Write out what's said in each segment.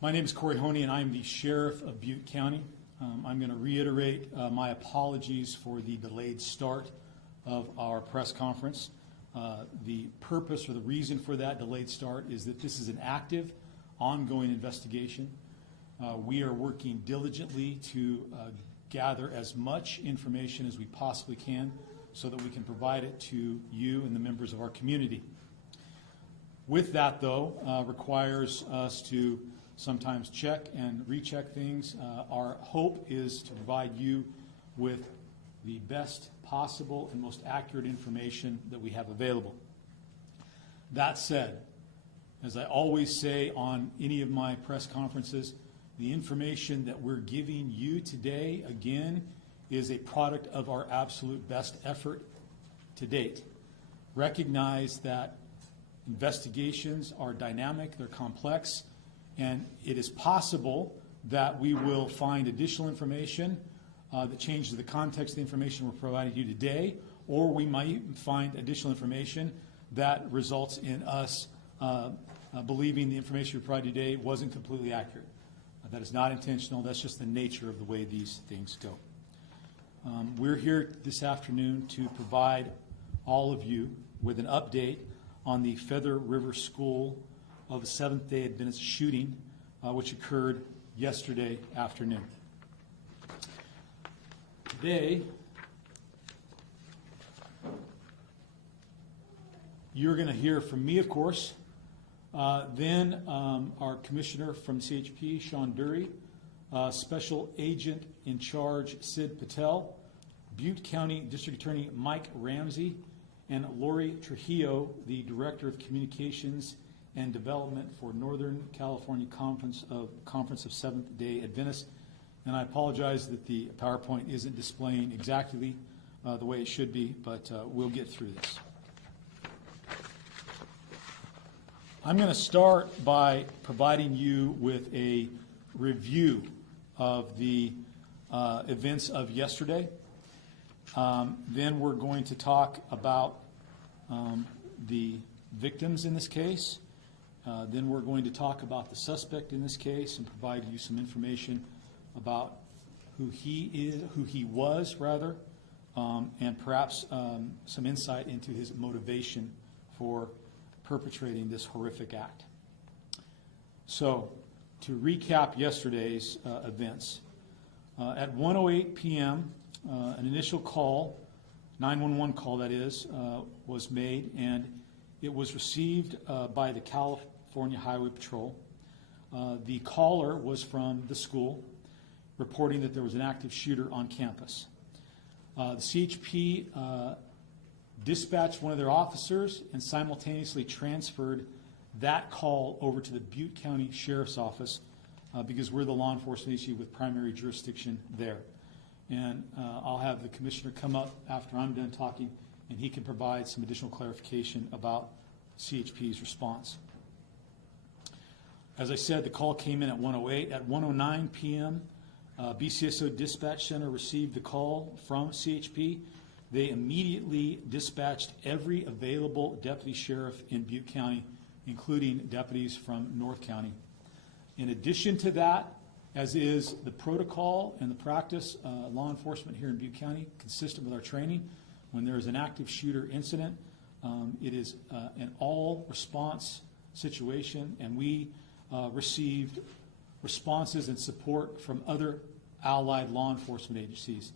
My name is Corey Honey, and I'm the Sheriff of Butte County. I'm going to reiterate my apologies for the delayed start of our press conference. The purpose or the reason for that delayed start is that this is an active, ongoing investigation. We are working diligently to gather as much information as we possibly can so that we can provide it to you and the members of our community. With that, though, requires us to sometimes check and recheck things. Our hope is to provide you with the best possible and most accurate information that we have available. That said, as I always say on any of my press conferences, the information that we're giving you today, again, is a product of our absolute best effort to date. Recognize that investigations are dynamic, they're complex, and it is possible that we will find additional information that changes the context of the information we're providing you today, or we might find additional information that results in us believing the information we provided today wasn't completely accurate. That is not intentional. That's just the nature of the way these things go. We're here this afternoon to provide all of you with an update on the Feather River School of the Seventh-day Adventist shooting, which occurred yesterday afternoon. Today, you're going to hear from me, of course, then our commissioner from CHP, Sean Dury, Special Agent in Charge, Sid Patel, Butte County District Attorney Mike Ramsey, and Lori Trujillo, the Director of Communications and Development for Northern California Conference of Seventh-day Adventists. And I apologize that the PowerPoint isn't displaying exactly the way it should be, but we'll get through this. I'm going to start by providing you with a review of the events of yesterday. Then we're going to talk about the victims in this case. Then we're going to talk about the suspect in this case and provide you some information about who he was, and perhaps some insight into his motivation for perpetrating this horrific act. So, to recap yesterday's events, at 1:08 p.m., an initial call, 911 call that is, was made, and it was received by the California Highway Patrol. The caller was from the school, reporting that there was an active shooter on campus. The CHP dispatched one of their officers and simultaneously transferred that call over to the Butte County Sheriff's Office because we're the law enforcement agency with primary jurisdiction there. And I'll have the commissioner come up after I'm done talking, and he can provide some additional clarification about CHP's response. As I said, the call came in at 1:08. At 1:09 p.m., BCSO Dispatch Center received the call from CHP. They immediately dispatched every available deputy sheriff in Butte County, including deputies from North County. In addition to that, as is the protocol and the practice, law enforcement here in Butte County, consistent with our training, when there is an active shooter incident, it is an all-response situation, and we received responses and support from other allied law enforcement agencies,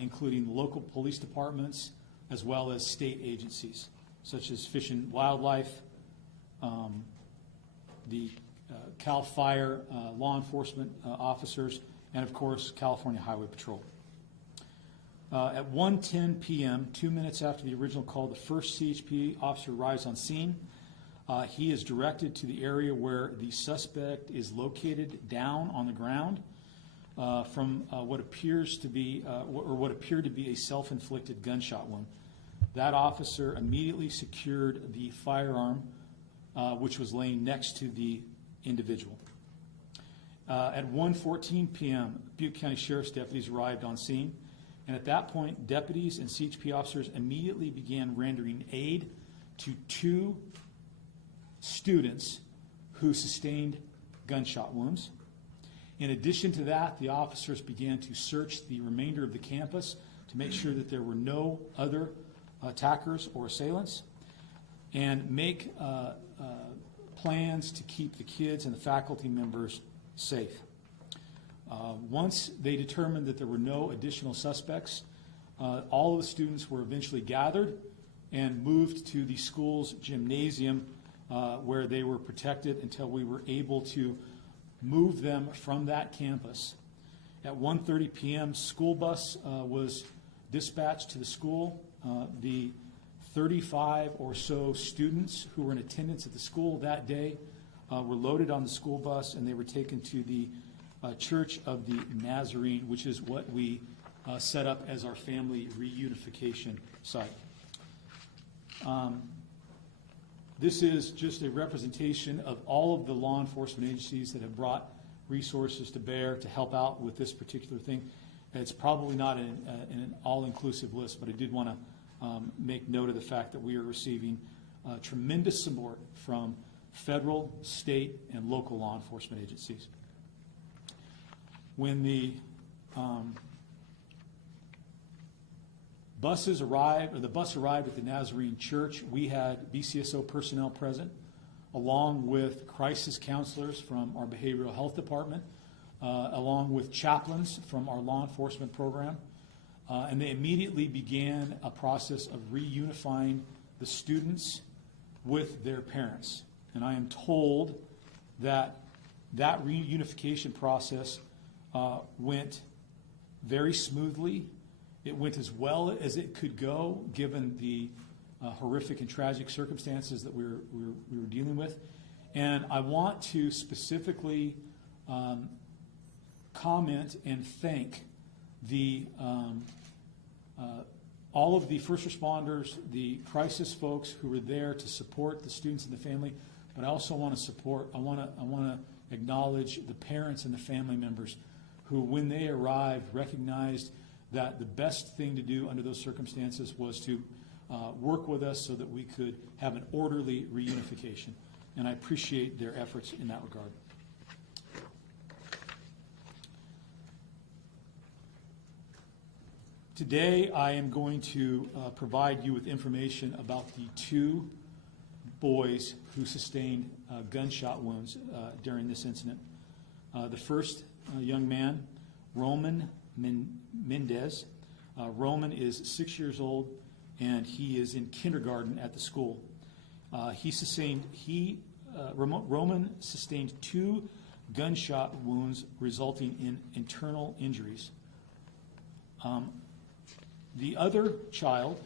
including local police departments as well as state agencies, such as Fish and Wildlife, the Cal Fire law enforcement officers, and of course California Highway Patrol. At 1:10 p.m., 2 minutes after the original call, the first CHP officer arrives on scene. He is directed to the area where the suspect is located down on the ground from what appeared to be a self-inflicted gunshot wound. That officer immediately secured the firearm, which was laying next to the individual. At 1:14 p.m., Butte County Sheriff's deputies arrived on scene, and at that point, deputies and CHP officers immediately began rendering aid to two students who sustained gunshot wounds. In addition to that, the officers began to search the remainder of the campus to make sure that there were no other attackers or assailants, and make plans to keep the kids and the faculty members safe. Once they determined that there were no additional suspects, all of the students were eventually gathered and moved to the school's gymnasium where they were protected until we were able to move them from that campus. At 1:30 p.m., school bus was dispatched to the school. The 35 or so students who were in attendance at the school that day were loaded on the school bus, and they were taken to the Church of the Nazarene, which is what we set up as our family reunification site. This is just a representation of all of the law enforcement agencies that have brought resources to bear to help out with this particular thing. It's probably not an all-inclusive list, but I did want to make note of the fact that we are receiving tremendous support from federal, state, and local law enforcement agencies. When the bus arrived at the Nazarene Church, we had BCSO personnel present, along with crisis counselors from our behavioral health department, along with chaplains from our law enforcement program, and they immediately began a process of reunifying the students with their parents. And I am told that that reunification process went very smoothly. It went as well as it could go, given the horrific and tragic circumstances that we were dealing with. And I want to specifically comment and thank the all of the first responders, the crisis folks who were there to support the students and the family. But I also want to acknowledge the parents and the family members who, when they arrived, recognized that the best thing to do under those circumstances was to work with us so that we could have an orderly reunification. And I appreciate their efforts in that regard. Today, I am going to provide you with information about the two boys who sustained gunshot wounds during this incident. The first young man, Roman Mendez. Roman is 6 years old, and he is in kindergarten at the school. Roman sustained 2 gunshot wounds resulting in internal injuries. The other child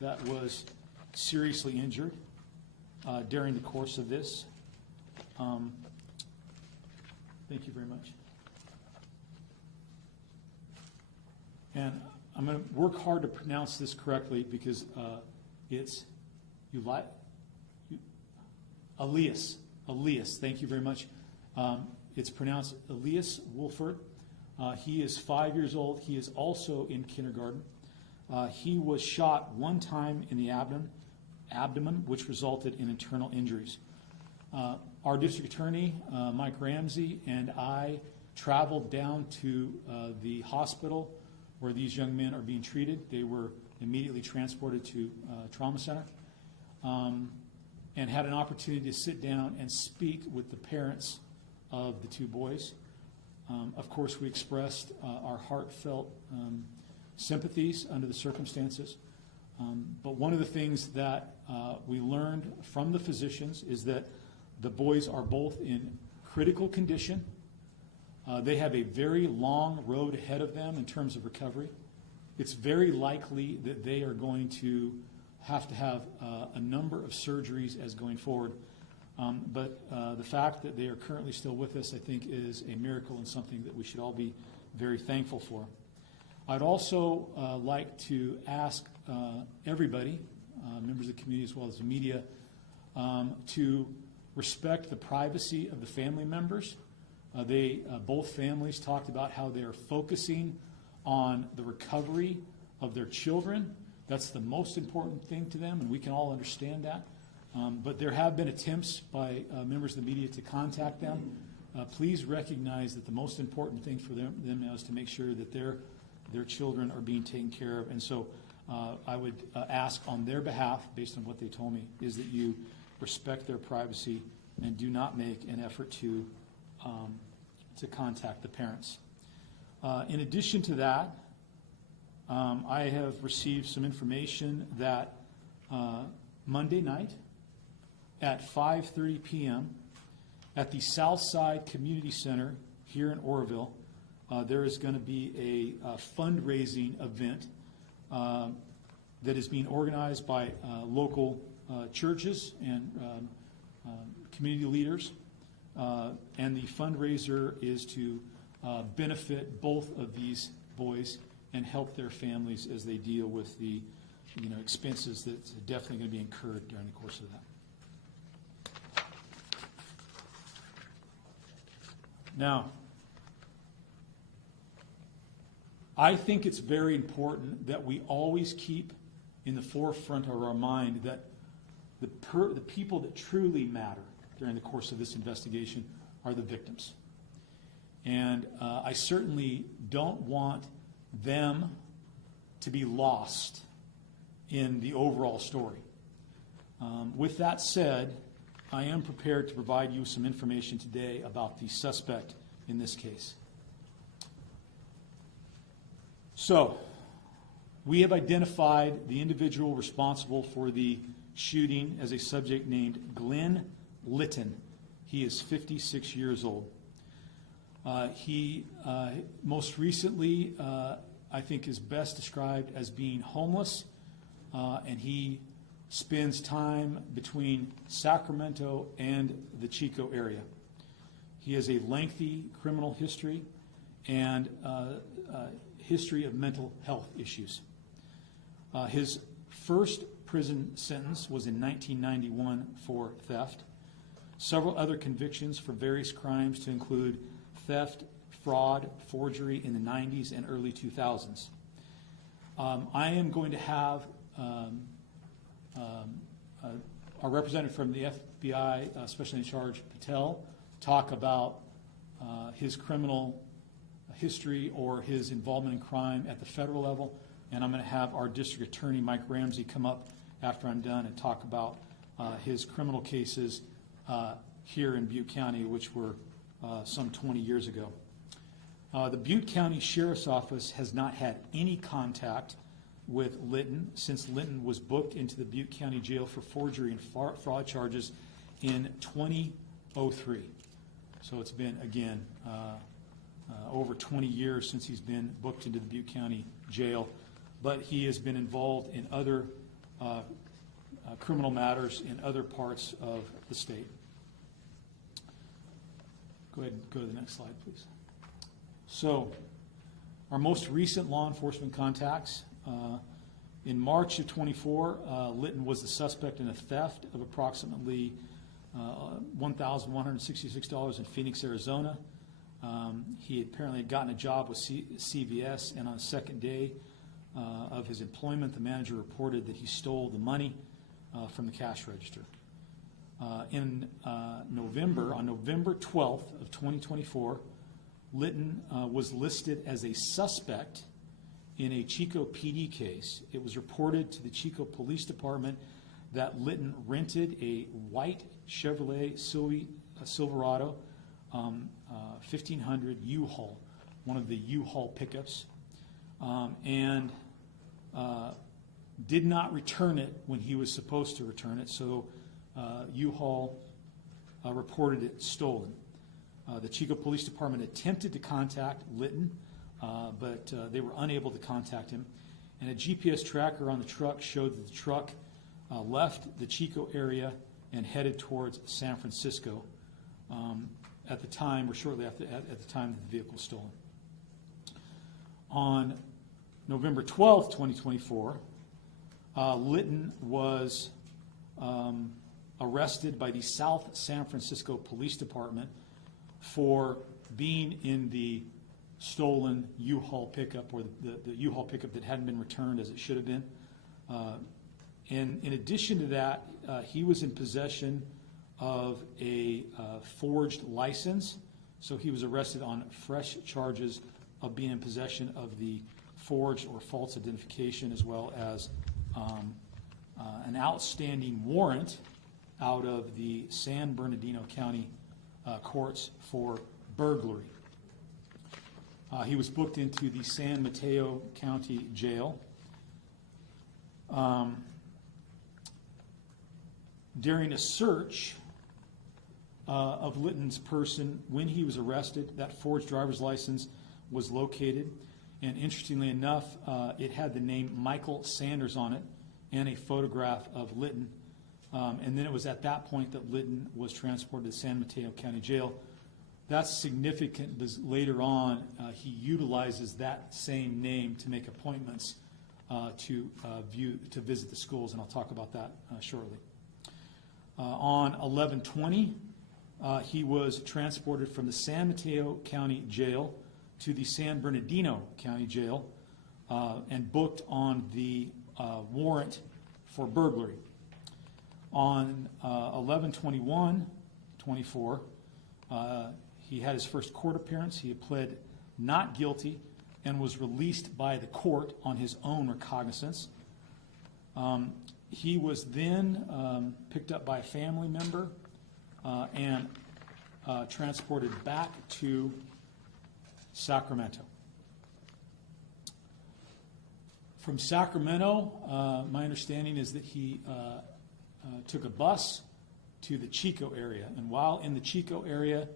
that was seriously injured during the course of this, thank you very much. And I'm going to work hard to pronounce this correctly because it's Elias. Elias, thank you very much. It's pronounced Elias Wolfert. He is 5 years old. He is also in kindergarten. He was shot one time in the abdomen, which resulted in internal injuries. Our district attorney, Mike Ramsey, and I traveled down to the hospital where these young men are being treated. They were immediately transported to trauma center, and had an opportunity to sit down and speak with the parents of the 2 boys. Of course, we expressed our heartfelt sympathies under the circumstances. But one of the things that we learned from the physicians is that the boys are both in critical condition. They have a very long road ahead of them in terms of recovery. It's very likely that they are going to have a number of surgeries as going forward. But the fact that they are currently still with us, I think, is a miracle and something that we should all be very thankful for. I'd also like to ask everybody, members of the community as well as the media, to respect the privacy of the family members. Both families talked about how they are focusing on the recovery of their children. That's the most important thing to them, and we can all understand that. But there have been attempts by members of the media to contact them. Please recognize that the most important thing for them now is to make sure that their children are being taken care of. And so I would ask on their behalf, based on what they told me, is that you respect their privacy and do not make an effort to contact the parents. In addition to that, I have received some information that Monday night at 5:30 p.m. at the Southside Community Center here in Oroville, there is going to be a fundraising event that is being organized by local churches and community leaders. And the fundraiser is to benefit both of these boys and help their families as they deal with the expenses that's definitely going to be incurred during the course of that. Now, I think it's very important that we always keep in the forefront of our mind that the people that truly matter during the course of this investigation are the victims. And I certainly don't want them to be lost in the overall story. With that said, I am prepared to provide you some information today about the suspect in this case. So, we have identified the individual responsible for the shooting as a subject named Glen Litton. He is 56 years old. He most recently, I think, is best described as being homeless, and he spends time between Sacramento and the Chico area. He has a lengthy criminal history and history of mental health issues. His first prison sentence was in 1991 for theft. Several other convictions for various crimes to include theft, fraud, forgery in the 90s and early 2000s. I am going to have our representative from the FBI, Special in Charge Patel, talk about his criminal history or his involvement in crime at the federal level. And I'm going to have our district attorney, Mike Ramsey, come up after I'm done and talk about his criminal cases here in Butte County, which were some 20 years ago. The Butte County Sheriff's Office has not had any contact with Litton since Litton was booked into the Butte County Jail for forgery and fraud charges in 2003. So it's been, again, over 20 years since he's been booked into the Butte County Jail. But he has been involved in other criminal matters in other parts of the state. Go ahead and go to the next slide, please. So, our most recent law enforcement contacts. In March of 24, Litton was the suspect in a theft of approximately $1,166 in Phoenix, Arizona. He apparently had gotten a job with CVS, and on the second day of his employment, the manager reported that he stole the money from the cash register. On November 12th of 2024, Litton was listed as a suspect in a Chico PD case. It was reported to the Chico Police Department that Litton rented a white Chevrolet Silverado 1500 U-Haul, one of the U-Haul pickups, and did not return it when he was supposed to return it, so U-Haul reported it stolen. The Chico Police Department attempted to contact Litton, but they were unable to contact him. And a GPS tracker on the truck showed that the truck left the Chico area and headed towards San Francisco at the time, or shortly after, at the time that the vehicle was stolen. On November 12th, 2024, Litton was arrested by the South San Francisco Police Department for being in the stolen U-Haul pickup, or the U-Haul pickup that hadn't been returned as it should have been. And in addition to that, he was in possession of a forged license. So he was arrested on fresh charges of being in possession of the forged or false identification, as well as an outstanding warrant out of the San Bernardino County courts for burglary. He was booked into the San Mateo County Jail. During a search of Litton's person when he was arrested, that forged driver's license was located. And interestingly enough, it had the name Michael Sanders on it and a photograph of Litton. And then it was at that point that Litton was transported to San Mateo County Jail. That's significant because later on he utilizes that same name to make appointments to visit the schools, and I'll talk about that shortly. On 11/20, he was transported from the San Mateo County Jail to the San Bernardino County Jail and booked on the warrant for burglary. On 11/21/24, he had his first court appearance. He had pled not guilty and was released by the court on his own recognizance. He was then picked up by a family member and transported back to Sacramento. From Sacramento, my understanding is that he took a bus to the Chico area. And while in the Chico area,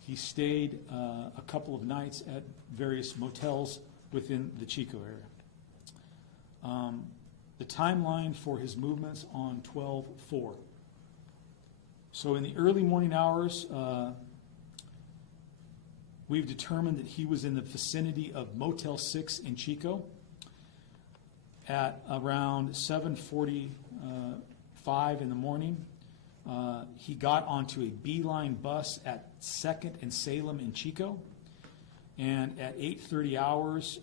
he stayed a couple of nights at various motels within the Chico area. The timeline for his movements on 12/4. So in the early morning hours, we've determined that he was in the vicinity of Motel 6 in Chico. At around 7:45 in the morning, he got onto a beeline bus at 2nd and Salem in Chico. And at 8:30 hours,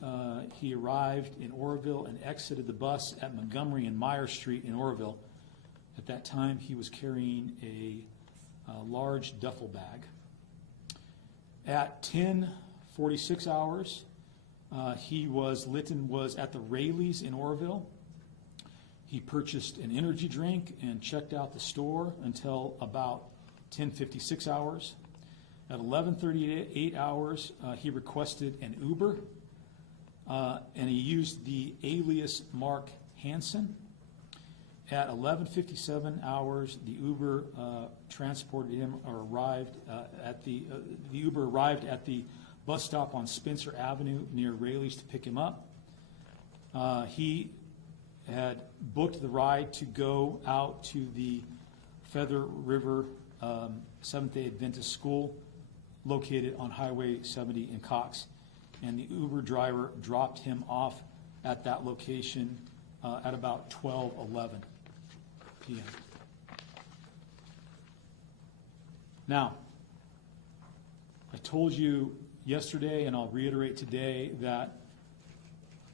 he arrived in Oroville and exited the bus at Montgomery and Meyer Street in Oroville. At that time, he was carrying a large duffel bag. At 10:46 hours, Litton was at the Rayleigh's in Oroville. He purchased an energy drink and checked out the store until about 10:56 hours. At 11:38 hours, he requested an Uber, and he used the alias Mark Hansen. At 11:57 hours, the Uber transported him, or arrived the Uber arrived at the bus stop on Spencer Avenue near Rayleigh's to pick him up. He had booked the ride to go out to the Feather River Seventh-day Adventist School located on Highway 70 in Cox. And the Uber driver dropped him off at that location at about 12:11 p.m. Now, I told you yesterday, and I'll reiterate today, that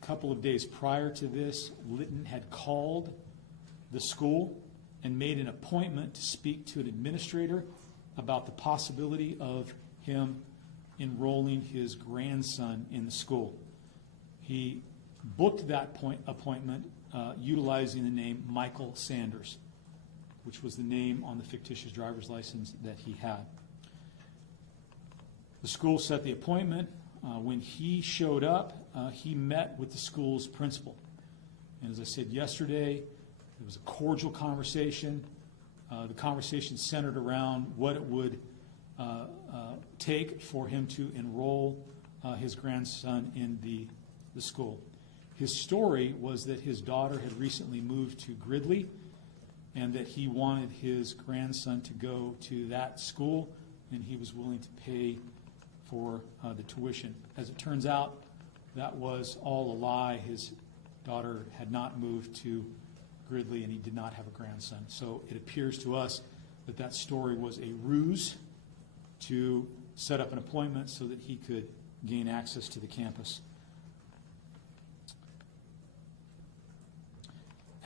a couple of days prior to this, Litton had called the school and made an appointment to speak to an administrator about the possibility of him enrolling his grandson in the school. He booked that appointment utilizing the name Michael Sanders, which was the name on the fictitious driver's license that he had. The school set the appointment. When he showed up, he met with the school's principal. And as I said yesterday, it was a cordial conversation. The conversation centered around what it would take for him to enroll his grandson in the school. His story was that his daughter had recently moved to Gridley and that he wanted his grandson to go to that school, and he was willing to pay for the tuition. As it turns out, that was all a lie. His daughter had not moved to Gridley, and he did not have a grandson. So it appears to us that that story was a ruse to set up an appointment so that he could gain access to the campus.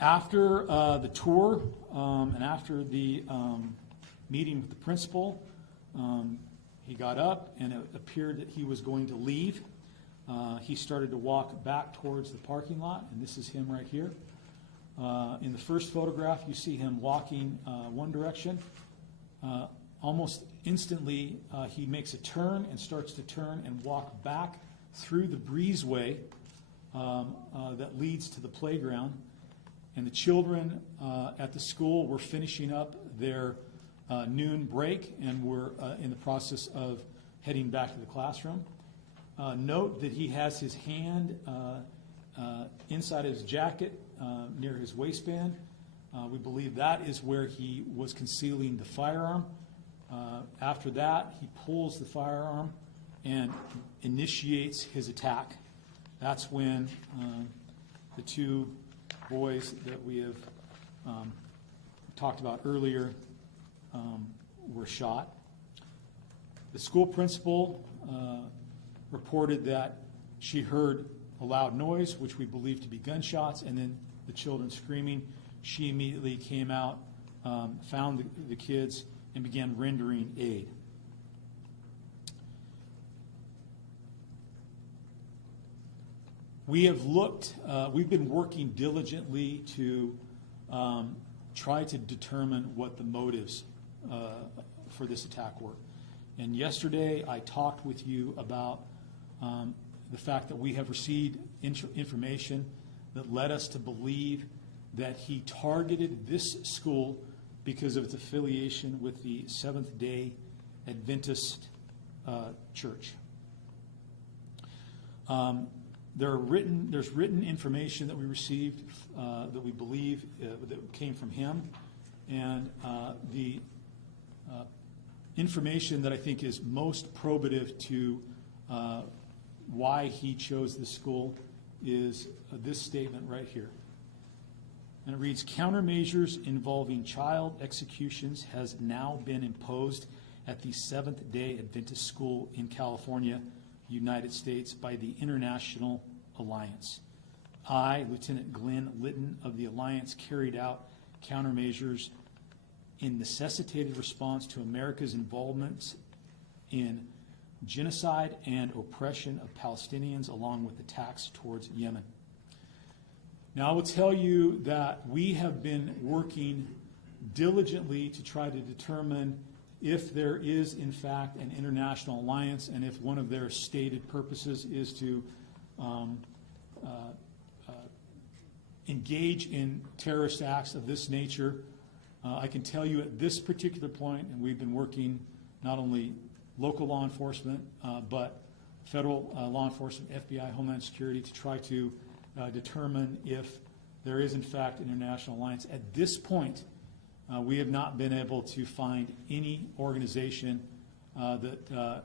After the tour and after the meeting with the principal, he got up and it appeared that he was going to leave. He started to walk back towards the parking lot, and this is him right here. In the first photograph, you see him walking one direction. Almost instantly, he makes a turn and starts to turn and walk back through the breezeway that leads to the playground. And the children at the school were finishing up their noon break and were in the process of heading back to the classroom. Note that he has his hand inside his jacket near his waistband. We believe that is where he was concealing the firearm. After that, he pulls the firearm and initiates his attack. That's when the two boys that we have talked about earlier were shot. The school principal reported that she heard a loud noise, which we believe to be gunshots, and then the children screaming. She immediately came out, found the kids, and began rendering aid. We have looked, we've been working diligently to try to determine what the motives for this attack were. And yesterday I talked with you about the fact that we have received information that led us to believe that he targeted this school because of its affiliation with the Seventh-day Adventist church. There's written information that we received that we believe that came from him, and the information that I think is most probative to why he chose this school is this statement right here. And it reads, "Countermeasures involving child executions has now been imposed at the Seventh-day Adventist School in California, United States, by the International Alliance. I, Lieutenant Glen Litton of the Alliance, carried out countermeasures in necessitated response to America's involvement in genocide and oppression of Palestinians, along with attacks towards Yemen." Now, I will tell you that we have been working diligently to try to determine if there is, in fact, an international alliance, and if one of their stated purposes is to engage in terrorist acts of this nature. I can tell you at this particular point, and we've been working not only local law enforcement, but federal law enforcement, FBI, Homeland Security, to try to determine if there is, in fact, an international alliance. At this point, we have not been able to find any organization that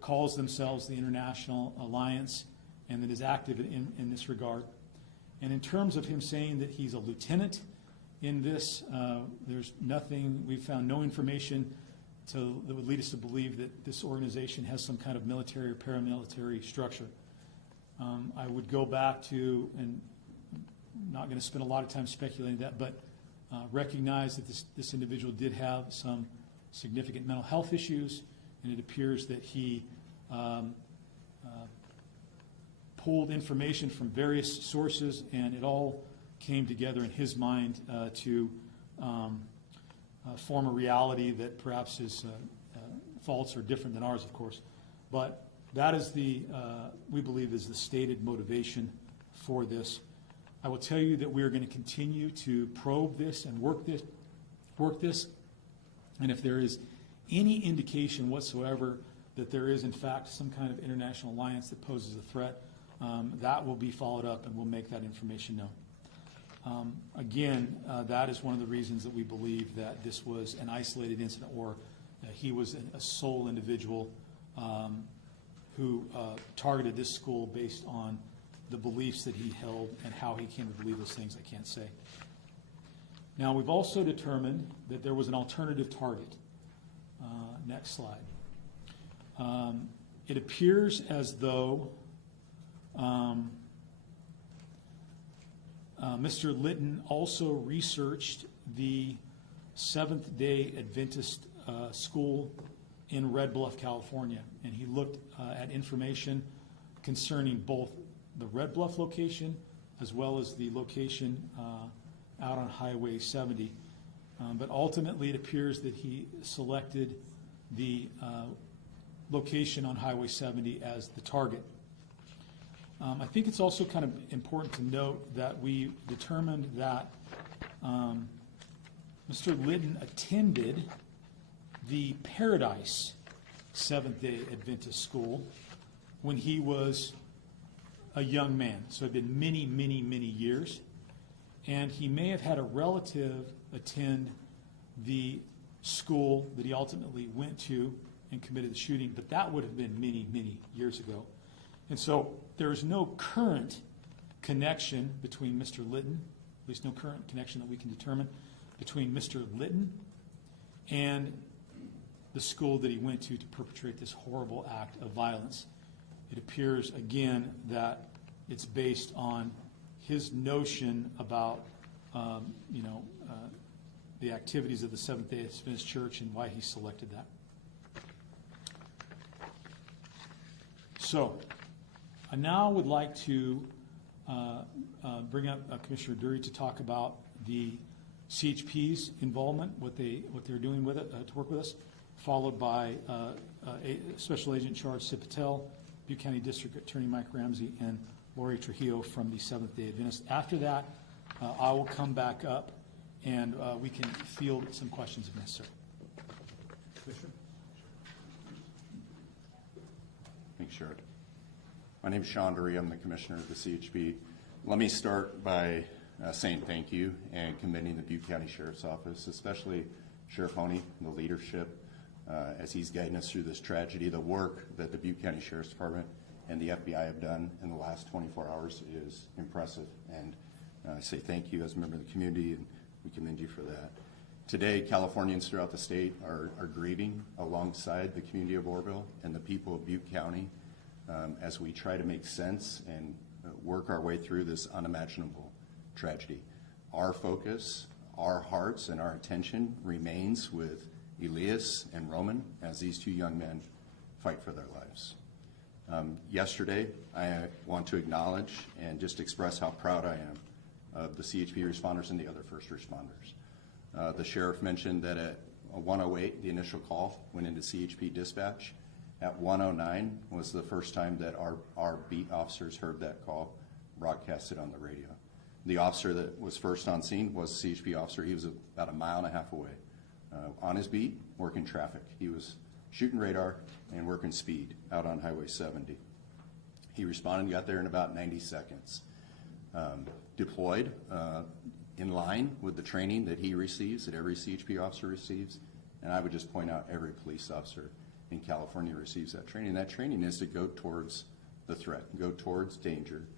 calls themselves the International Alliance and that is active in this regard. And in terms of him saying that he's a lieutenant in this, there's nothing, we've found no information that would lead us to believe that this organization has some kind of military or paramilitary structure. I would go back to, and I'm not going to spend a lot of time speculating that, but recognize that this individual did have some significant mental health issues, and it appears that he pulled information from various sources, and it all came together in his mind to form a reality that perhaps is false or different than ours, of course. But that is we believe, is the stated motivation for this. I will tell you that we are going to continue to probe this and work this. And if there is any indication whatsoever that there is, in fact, some kind of international alliance that poses a threat, that will be followed up, and we'll make that information known. Again, that is one of the reasons that we believe that this was an isolated incident, or he was a sole individual who targeted this school based on the beliefs that he held, and how he came to believe those things, I can't say. Now, we've also determined that there was an alternative target. Next slide. It appears as though Mr. Litton also researched the Seventh-day Adventist school in Red Bluff, California, and he looked at information concerning both the Red Bluff location as well as the location out on Highway 70. But ultimately, it appears that he selected the location on Highway 70 as the target. I think it's also kind of important to note that we determined that Mr. Litton attended the Paradise Seventh-day Adventist School when he was a young man. So it had been many, many, many years. And he may have had a relative attend the school that he ultimately went to and committed the shooting, but that would have been many, many years ago. And so there is no current connection between Mr. Litton, at least no current connection that we can determine, between Mr. Litton and the school that he went to perpetrate this horrible act of violence. It appears, again, that it's based on his notion about, the activities of the Seventh-day Adventist Church and why he selected that. So, I now would like to bring up Commissioner Dury to talk about the CHP's involvement, what they're doing with it to work with us, followed by Special Agent in Charge Sid Patel, Butte County District Attorney Mike Ramsey, and Lori Trujillo from the Seventh-day Adventist. After that, I will come back up and we can field some questions if necessary. Commissioner? Thanks, Sherrod. My name is Sean Dury. I'm the Commissioner of the CHP. Let me start by saying thank you and commending the Butte County Sheriff's Office, especially Sheriff Honey and the leadership as he's guiding us through this tragedy. The work that the Butte County Sheriff's Department and the FBI have done in the last 24 hours is impressive. And I say thank you as a member of the community, and we commend you for that. Today, Californians throughout the state are grieving alongside the community of Oroville and the people of Butte County as we try to make sense and work our way through this unimaginable tragedy. Our focus, our hearts, and our attention remains with Elias and Roman as these two young men fight for their lives. Yesterday, I want to acknowledge and just express how proud I am of the CHP responders and the other first responders. The sheriff mentioned that at 1:08, the initial call went into CHP dispatch. At 1:09 was the first time that our beat officers heard that call broadcasted on the radio. The officer that was first on scene was a CHP officer. He was about 1.5 miles away on his beat, working traffic. He was shooting radar and working speed out on Highway 70. He responded and got there in about 90 seconds. Deployed in line with the training that he receives, that every CHP officer receives, and I would just point out every police officer in California receives that training. That training is to go towards the threat, go towards danger,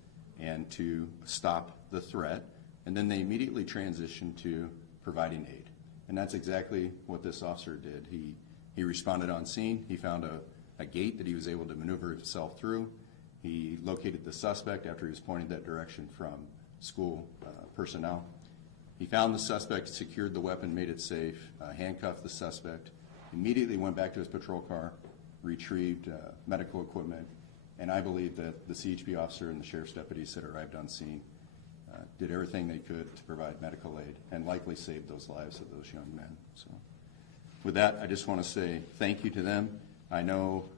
and to stop the threat, and then they immediately transition to providing aid. And that's exactly what this officer did. He responded on scene. He found a gate that he was able to maneuver himself through. He located the suspect after he was pointed that direction from school personnel. He found the suspect, secured the weapon, made it safe, handcuffed the suspect, immediately went back to his patrol car, retrieved medical equipment, and I believe that the CHP officer and the sheriff's deputies that arrived on scene did everything they could to provide medical aid and likely saved those lives of those young men. So, with that, I just want to say thank you to them. I know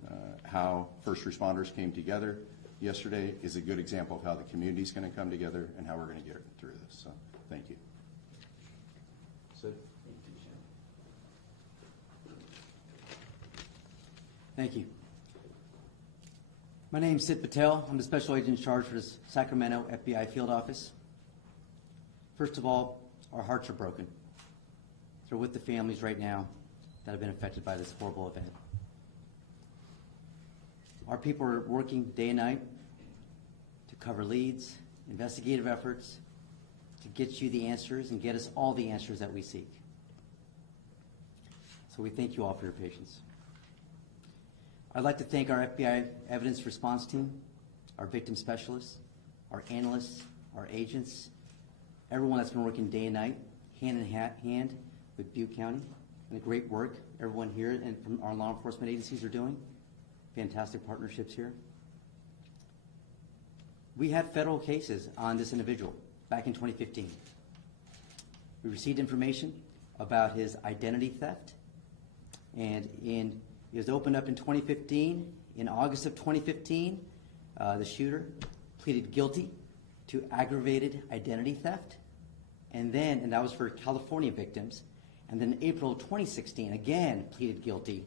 how first responders came together yesterday is a good example of how the community is going to come together and how we're going to get through this. So, thank you. Sid? Thank you. My name is Sid Patel. I'm the Special Agent in charge for the Sacramento FBI Field Office. First of all, our hearts are broken. They're with the families right now that have been affected by this horrible event. Our people are working day and night to cover leads, investigative efforts, to get you the answers and get us all the answers that we seek. So we thank you all for your patience. I'd like to thank our FBI evidence response team, our victim specialists, our analysts, our agents, everyone that's been working day and night, hand in hand with Butte County, and the great work everyone here and from our law enforcement agencies are doing. Fantastic partnerships here. We had federal cases on this individual back in 2015. We received information about his identity theft, and it was opened up in 2015. In August of 2015, the shooter pleaded guilty to aggravated identity theft, and that was for California victims. And then in April 2016, again pleaded guilty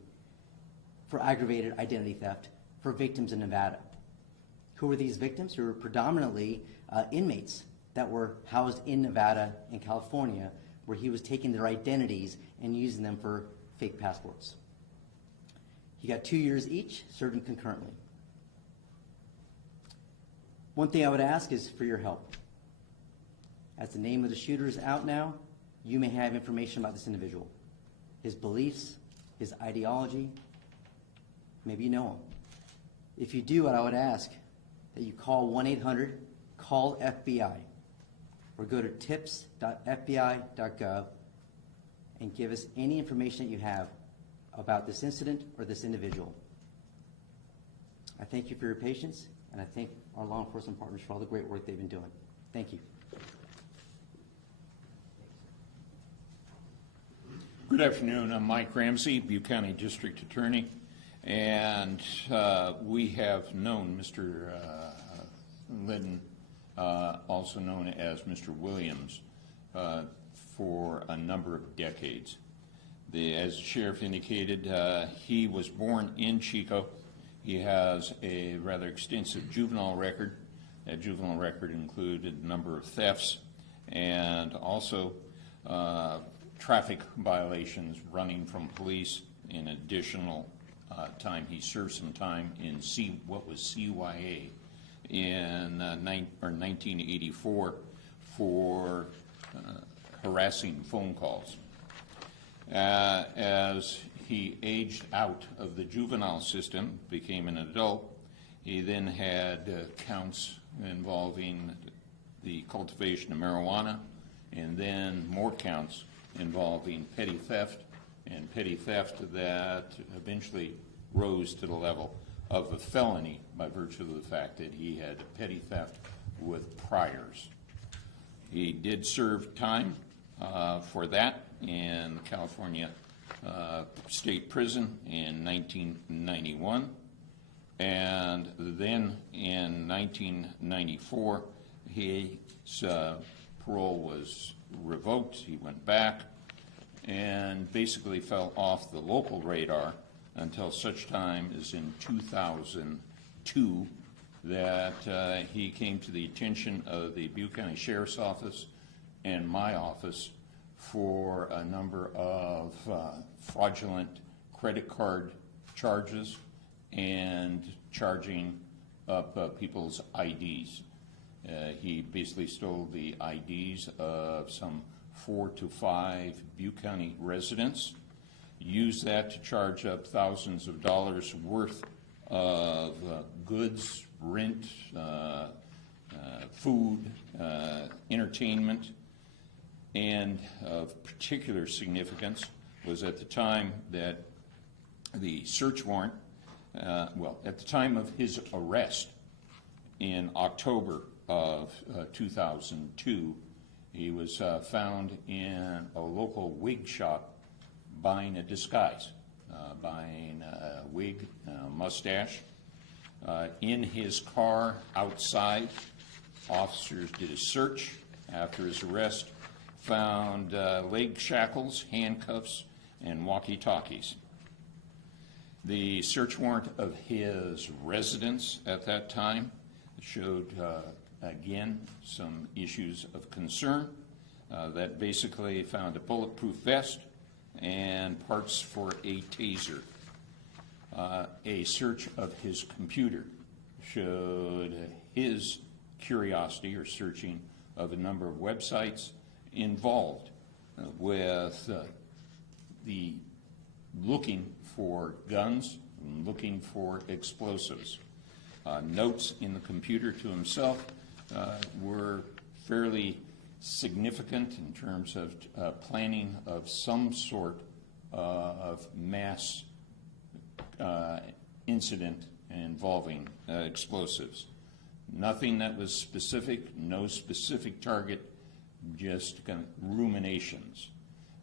for aggravated identity theft for victims in Nevada. Who were these victims? Who were predominantly inmates that were housed in Nevada and California, where he was taking their identities and using them for fake passports. He got 2 years each, serving concurrently. One thing I would ask is for your help. As the name of the shooter is out now, you may have information about this individual, his beliefs, his ideology. Maybe you know him. If you do, what I would ask that you call 1-800-CALL-FBI or go to tips.fbi.gov and give us any information that you have about this incident or this individual. I thank you for your patience, and I thank our law enforcement partners for all the great work they've been doing. Thank you. Good afternoon. I'm Mike Ramsey, Butte County District Attorney, and we have known Mr. Litton, also known as Mr. Williams, for a number of decades. As the sheriff indicated, he was born in Chico. He has a rather extensive juvenile record. That juvenile record included a number of thefts and also traffic violations running from police. In additional time, he served some time in what was CYA in 1984 for harassing phone calls. As he aged out of the juvenile system, became an adult, he then had counts involving the cultivation of marijuana, and then more counts involving petty theft, and petty theft that eventually rose to the level of a felony by virtue of the fact that he had petty theft with priors. He did serve time for that in California State Prison in 1991, and then in 1994 his parole was revoked. He went back and basically fell off the local radar until such time as in 2002 that he came to the attention of the Butte County Sheriff's Office and my office for a number of fraudulent credit card charges and charging up people's IDs. He basically stole the IDs of some 4 to 5 Butte County residents, used that to charge up thousands of dollars worth of goods, rent, food, entertainment, and of particular significance was at the time that the search warrant, at the time of his arrest in October of 2002, he was found in a local wig shop buying a disguise, buying a wig, a mustache. In his car outside, officers did a search after his arrest, found leg shackles, handcuffs, and walkie-talkies. The search warrant of his residence at that time showed, again, some issues of concern that basically found a bulletproof vest and parts for a taser. A search of his computer showed his curiosity or searching of a number of websites involved with the looking for guns and looking for explosives. Notes in the computer to himself were fairly significant in terms of planning of some sort of mass incident involving explosives. Nothing that was specific, no specific target, just kind of ruminations.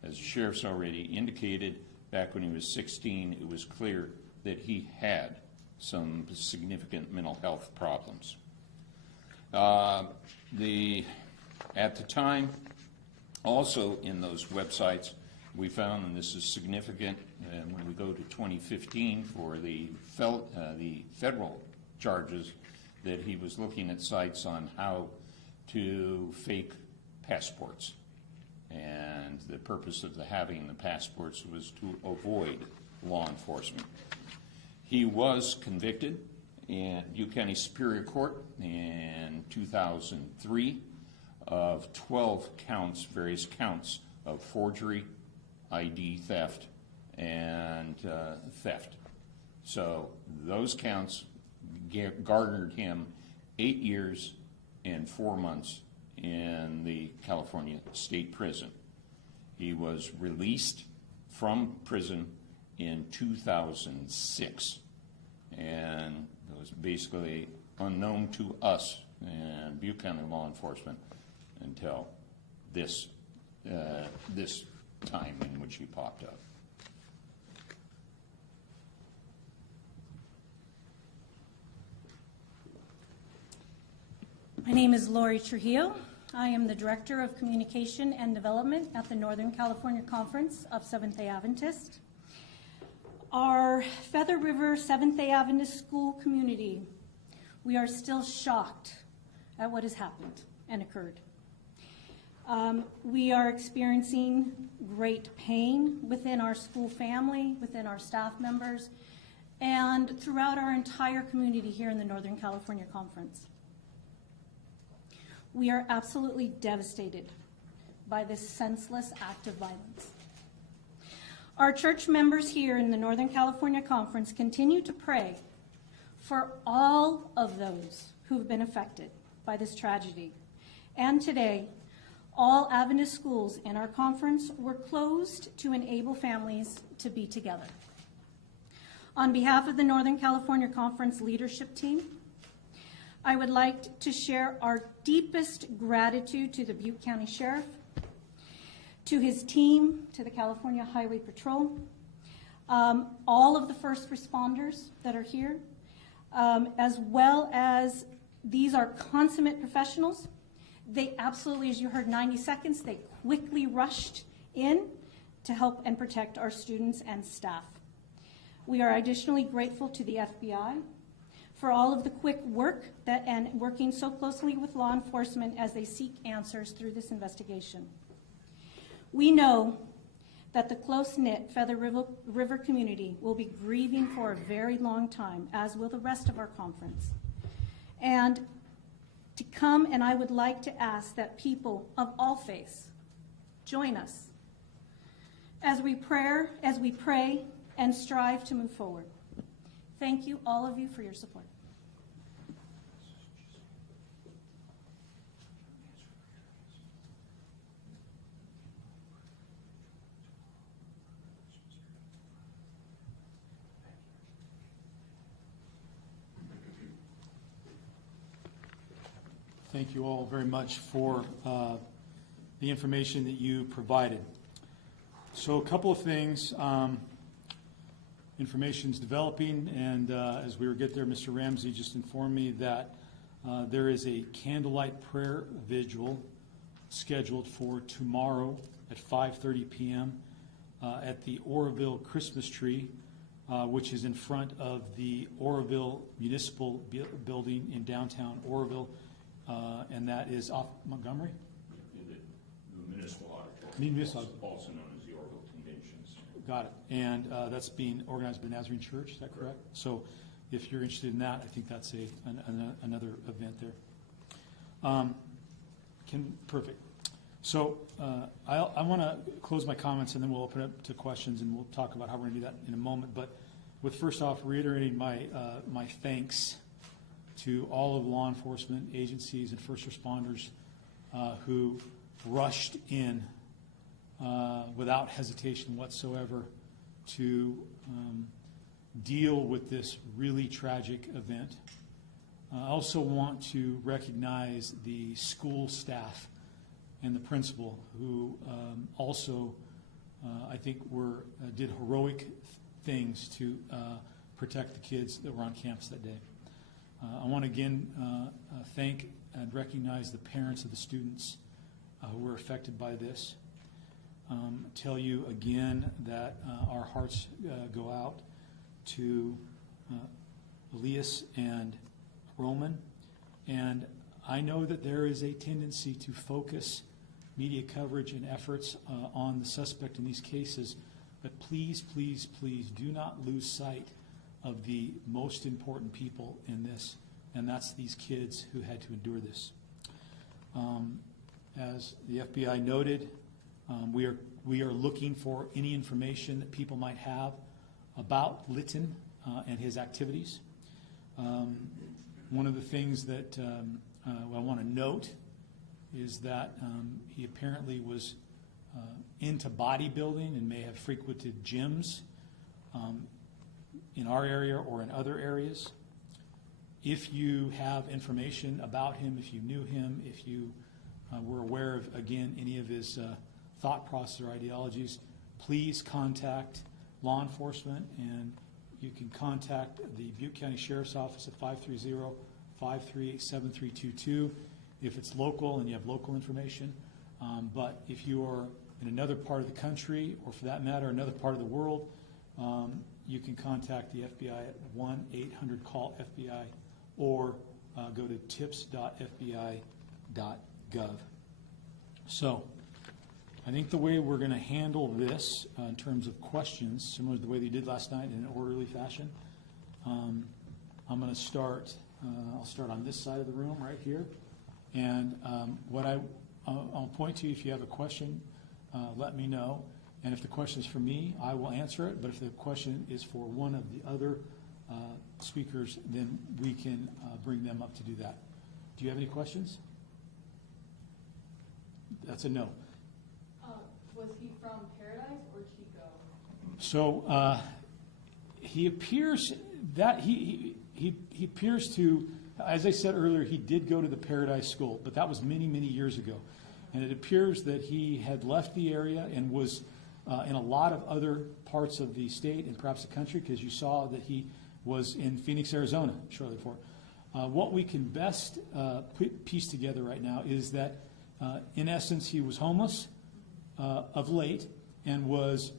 As the sheriff's already indicated, back when he was 16, it was clear that he had some significant mental health problems. At the time, also in those websites, we found, and this is significant, when we go to 2015 for the federal charges, that he was looking at sites on how to fake passports. And the purpose of having the passports was to avoid law enforcement. He was convicted in Butte County Superior Court in 2003 of 12 counts, various counts of forgery, ID theft, and theft. So those counts garnered him 8 years and 4 months in the California State Prison. He was released from prison in 2006, and it was basically unknown to us and Butte County law enforcement until this time in which he popped up. My name is Lori Trujillo. I am the Director of Communication and Development at the Northern California Conference of Seventh-day Adventist. Our Feather River Seventh-day Adventist school community, we are still shocked at what has happened and occurred. We are experiencing great pain within our school family, within our staff members, and throughout our entire community here in the Northern California Conference. We are absolutely devastated by this senseless act of violence. Our church members here in the Northern California Conference continue to pray for all of those who've been affected by this tragedy. And today, all Adventist schools in our conference were closed to enable families to be together. On behalf of the Northern California Conference leadership team, I would like to share our deepest gratitude to the Butte County Sheriff, to his team, to the California Highway Patrol, all of the first responders that are here, as well as these are consummate professionals. They absolutely, as you heard, 90 seconds, they quickly rushed in to help and protect our students and staff. We are additionally grateful to the FBI for all of the quick work and working so closely with law enforcement as they seek answers through this investigation. We know that the close-knit Feather River community will be grieving for a very long time, as will the rest of our conference. And to come, and I would like to ask that people of all faiths join us as we pray and strive to move forward. Thank you, all of you, for your support. Thank you all very much for the information that you provided. So a couple of things. Information's developing, and as we get there, Mr. Ramsey just informed me that there is a candlelight prayer vigil scheduled for tomorrow at 5:30 p.m. At the Oroville Christmas tree, which is in front of the Oroville Municipal Building in downtown Oroville, and that is off Montgomery? The municipal auditorium, Municipal. also known as the Oroville Convention Center. Got it. And that's being organized by Nazarene Church, is that correct? So if you're interested in that, I think that's another event there. Perfect. So I want to close my comments, and then we'll open up to questions, and we'll talk about how we're going to do that in a moment. But with first off, reiterating my thanks to all of law enforcement agencies and first responders who rushed in without hesitation whatsoever to deal with this really tragic event. I also want to recognize the school staff and the principal who also, I think, did heroic things to protect the kids that were on campus that day. I want to again thank and recognize the parents of the students who were affected by this. Tell you again that our hearts go out to Elias and Roman, and I know that there is a tendency to focus media coverage and efforts on the suspect in these cases, but please, please, please do not lose sight of the most important people in this, and that's these kids who had to endure this. As the FBI noted, we are looking for any information that people might have about Litton and his activities. One of the things that I want to note is that he apparently was into bodybuilding and may have frequented gyms in our area or in other areas. If you have information about him, if you knew him, if you were aware of, again, any of his thought process or ideologies, please contact law enforcement, and you can contact the Butte County Sheriff's Office at 530-538-7322 if it's local and you have local information. But if you are in another part of the country, or for that matter, another part of the world, you can contact the FBI at 1-800-CALL-FBI or go to tips.fbi.gov. So I think the way we're going to handle this in terms of questions, similar to the way they did last night in an orderly fashion, I'm going to start, I'll start on this side of the room right here. And I'll point to you if you have a question, let me know. And if the question is for me, I will answer it. But if the question is for one of the other speakers, then we can bring them up to do that. Do you have any questions? That's a no. Was he from Paradise or Chico? So he appears that he appears to, as I said earlier, he did go to the Paradise School, but that was many, many years ago. And it appears that he had left the area and was in a lot of other parts of the state and perhaps the country, because you saw that he was in Phoenix, Arizona shortly before. What we can best piece together right now is that, in essence, he was homeless of late and was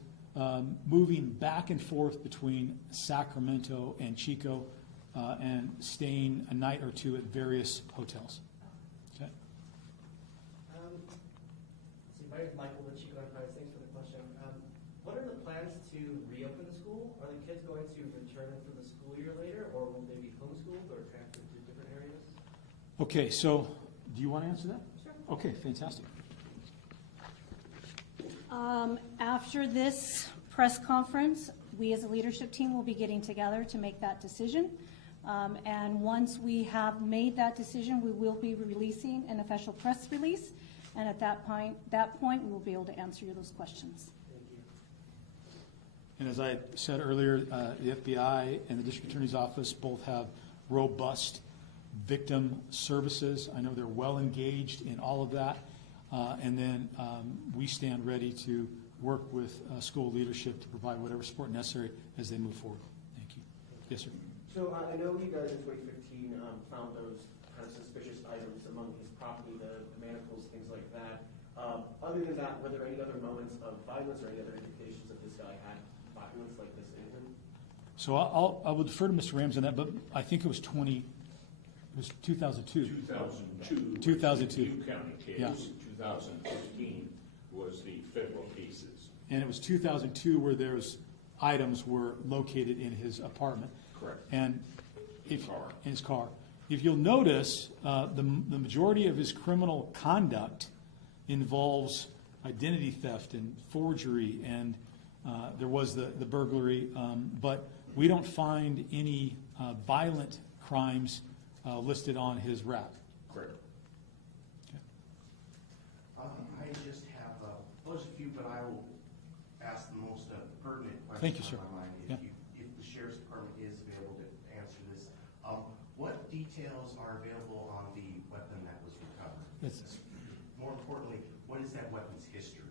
moving back and forth between Sacramento and Chico and staying a night or two at various hotels. Okay. My name is Michael with Chico Enterprise. Thanks for the question. What are the plans to reopen the school? Are the kids going to return for the school year later, or will they be homeschooled or transferred to different areas? Okay, so do you want to answer that? Sure. Okay, fantastic. After this press conference, we as a leadership team will be getting together to make that decision. And once we have made that decision, we will be releasing an official press release. And at that point, we will be able to answer you those questions. Thank you. And as I said earlier, the FBI and the District Attorney's Office both have robust victim services. I know they're well engaged in all of that. And then we stand ready to work with school leadership to provide whatever support necessary as they move forward. Thank you. Yes, sir. So I know you guys in 2015 found those kind of suspicious items among his property, the manacles, things like that. Other than that, were there any other moments of violence or any other indications that this guy had violence like this in him? So I will defer to Mr. Rams on that, but I think it was 2002. 2002. 2002. Butte County case. Yeah. 2015 was the federal cases. And it was 2002 where those items were located in his apartment. Correct. And in his car. If you'll notice, the majority of his criminal conduct involves identity theft and forgery, and there was the burglary, but we don't find any violent crimes listed on his rap. Correct. Okay. I just have, pose a few, but I will ask the most pertinent question Thank you, sir. on my mind. Yeah. If the sheriff's department is available to answer this, what details are available on the weapon that was recovered? It's- More importantly, what is that weapon's history?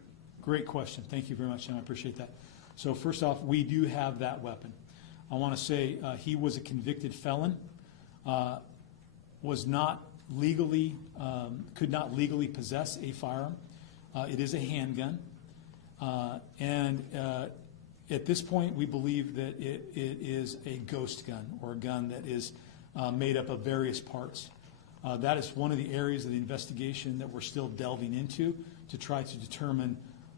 Great question. Thank you very much, and I appreciate that. So first off, we do have that weapon. I want to say he was a convicted felon, was not legally, could not legally possess a firearm. It is a handgun. And at this point, we believe that it is a ghost gun, or a gun that is made up of various parts. That is one of the areas of the investigation that we're still delving into to try to determine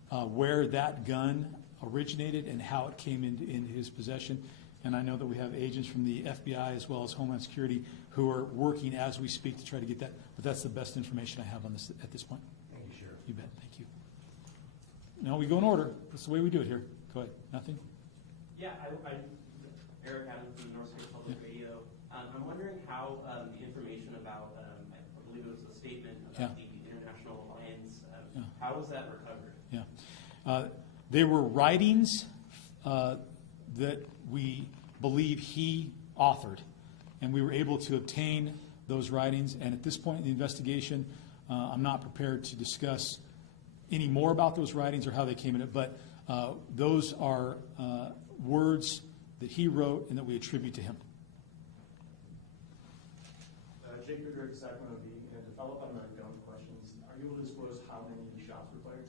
where that gun originated and how it came into his possession. And I know that we have agents from the FBI as well as Homeland Security who are working as we speak to try to get that. But that's the best information I have on this at this point. Thank you, Sheriff. You bet. Thank you. No, we go in order. That's the way we do it here. Go ahead. Nothing? Yeah, Eric Adams from North State Public Radio. I'm wondering how the information about, I believe it was a statement about the International Alliance, how was that recovered? Yeah. They were writings that we believe he authored, and we were able to obtain those writings. And at this point in the investigation, I'm not prepared to discuss any more about those writings or how they came in it, but those are words that he wrote and that we attribute to him. Jake Goodrich, Sacramento Bee, and to follow up on the gun questions, are you able to disclose how many shots were fired?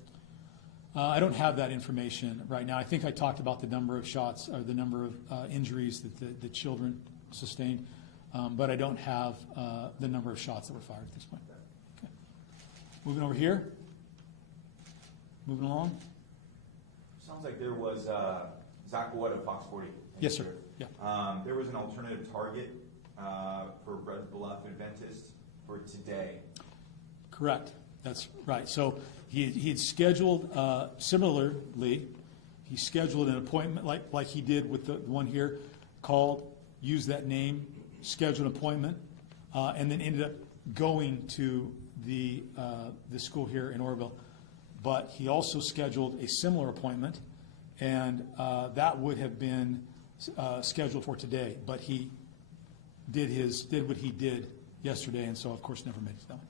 I don't have that information right now. I think I talked about the number of shots or the number of injuries that the children sustained, but I don't have the number of shots that were fired at this point. Okay. Moving over here. Moving along. Sounds like there was Zach Wood of Fox 40. Yes, sir. Yeah. There was an alternative target for Red Bluff Adventist for today. Correct. That's right. So he had scheduled, similarly, he scheduled an appointment like he did with the one here, called, used that name, scheduled an appointment, and then ended up going to the school here in Oroville. But he also scheduled a similar appointment, and that would have been scheduled for today. But he did what he did yesterday, and so of course never made it done.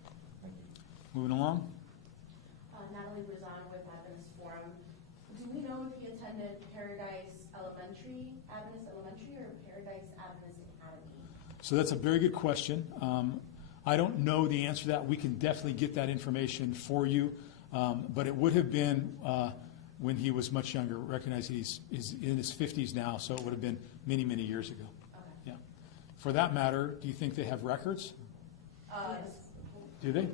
Moving along. Natalie Brazan with Adventist Forum. Do we know if he attended Paradise Elementary, Adventist Elementary, or Paradise Adventist Academy? So that's a very good question. I don't know the answer to that. We can definitely get that information for you, but it would have been when he was much younger. Recognize he's in his 50s now, so it would have been many, many years ago. Okay. Yeah. For that matter, do you think they have records? Do they?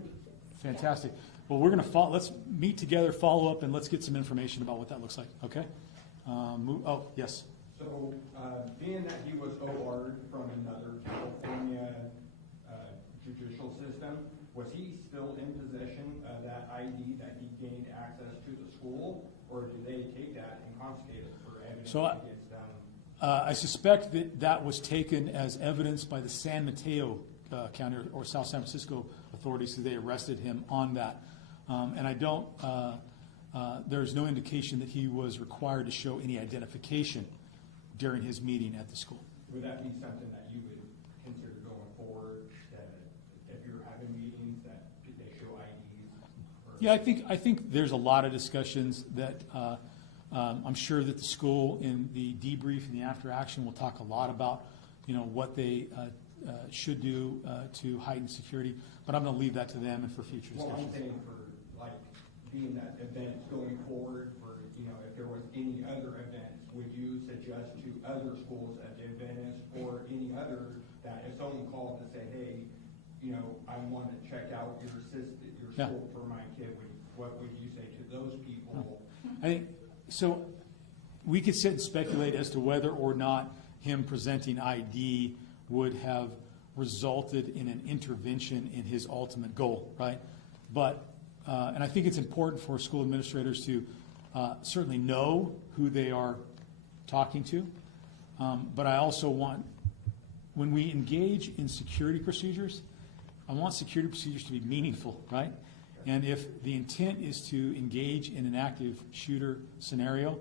Fantastic. Well, we're going to let's meet together, follow up, and let's get some information about what that looks like. Okay? Yes. So, being that he was OR'd from another California judicial system, was he still in possession of that ID that he gained access to the school, or did they take that and confiscate it for evidence against them? I suspect that was taken as evidence by the San Mateo County or South San Francisco authorities, so they arrested him on that. And I don't, there's no indication that he was required to show any identification during his meeting at the school. Would that be something that you would consider going forward, that if you're having meetings, that they show IDs? Yeah, I think there's a lot of discussions that I'm sure that the school in the debrief and the after action will talk a lot about, what they should do to heighten security. But I'm going to leave that to them and for future discussions. Well, I'm saying for being that event going forward, for if there was any other events, would you suggest to other schools at the Adventist or any other that if someone called to say, hey, I want to check out your school for my kid, what would you say to those people? I think so. We could sit and speculate as to whether or not him presenting ID would have resulted in an intervention in his ultimate goal, right? But and I think it's important for school administrators to certainly know who they are talking to. But I also want, when we engage in security procedures, I want security procedures to be meaningful, right? And if the intent is to engage in an active shooter scenario,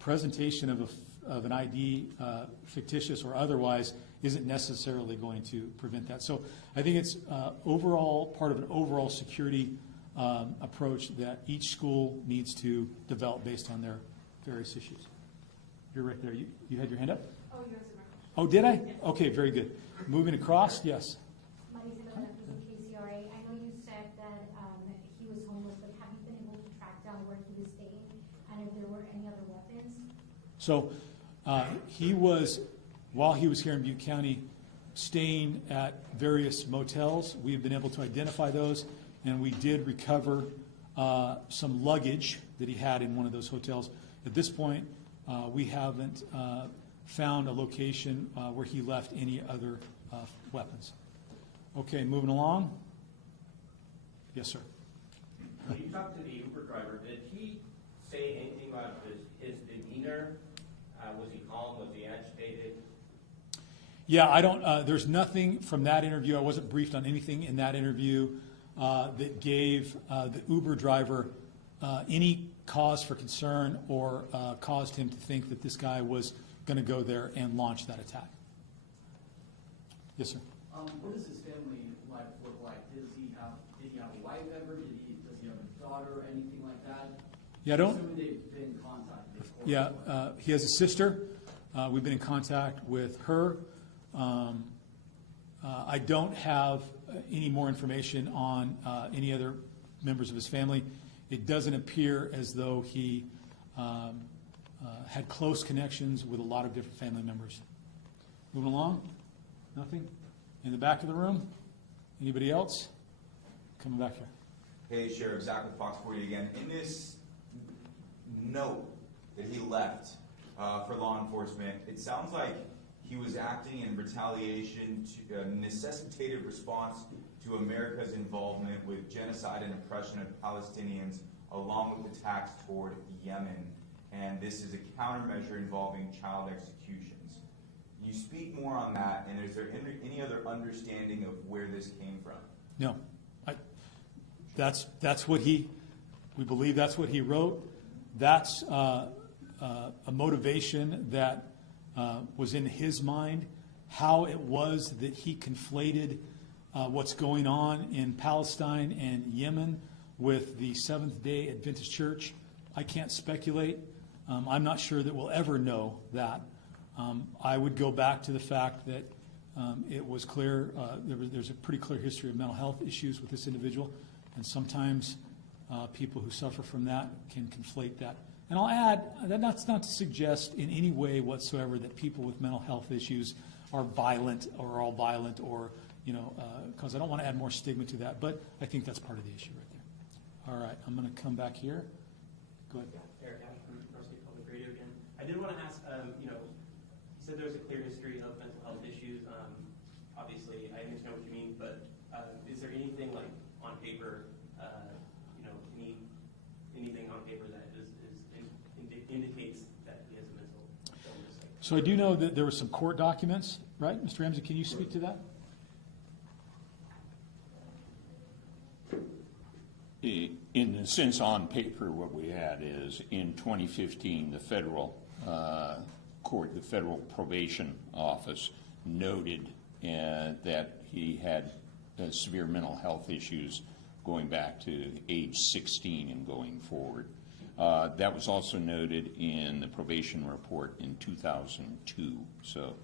presentation of an ID, fictitious or otherwise, isn't necessarily going to prevent that. So I think it's overall part of an overall security approach that each school needs to develop based on their various issues. You're right there. You had your hand up? Oh, yours is my question. Oh, did I? Okay, very good. Moving across, yes. My name is Elena from KCRA. I know you said that he was homeless, but have you been able to track down where he was staying and if there were any other weapons? So he was, while he was here in Butte County, staying at various motels. We have been able to identify those, and we did recover some luggage that he had in one of those hotels. At this point, we haven't found a location where he left any other weapons. Okay, moving along. Yes, sir. When you talked to the Uber driver, did he say anything about his demeanor? Was he calm? Was he agitated? Yeah, I don't. There's nothing from that interview. I wasn't briefed on anything in that interview that gave the Uber driver any cause for concern or caused him to think that this guy was going to go there and launch that attack. Yes, sir. What does his family life look like? Did he have a wife ever? Does he have a daughter or anything like that? Yeah, I don't. Assuming they've been in contact. Yeah, he has a sister. We've been in contact with her. I don't have any more information on any other members of his family. It doesn't appear as though he had close connections with a lot of different family members. Moving along. Nothing? In the back of the room? Anybody else? Coming back here. Hey, Sheriff, Zach with Fox 40 again. In this note that he left for law enforcement, it sounds like he was acting in retaliation to a necessitated response to America's involvement with genocide and oppression of Palestinians, along with attacks toward Yemen. And this is a countermeasure involving child executions. Can you speak more on that, and is there any other understanding of where this came from? No. That's what we believe that's what he wrote. That's a motivation that was in his mind, how it was that he conflated what's going on in Palestine and Yemen with the Seventh-day Adventist Church. I can't speculate. I'm not sure that we'll ever know that. I would go back to the fact that it was clear, there's a pretty clear history of mental health issues with this individual, and sometimes people who suffer from that can conflate that. And I'll add, that's not to suggest in any way whatsoever that people with mental health issues are violent or are all violent or, because I don't want to add more stigma to that, but I think that's part of the issue right there. All right, I'm going to come back here. Go ahead. Eric Ash from North State Public Radio again. I did want to ask, you said there's a clear history of mental health issues. Obviously, I understand what you mean, but is there anything like on paper, anything on paper that indicates that he has a mental illness? So I do know that there were some court documents, right? Mr. Ramsey, can you speak to that? In a sense, on paper, what we had is in 2015, the federal court, the federal probation office, noted that he had severe mental health issues going back to age 16 and going forward. That was also noted in the probation report in 2002. So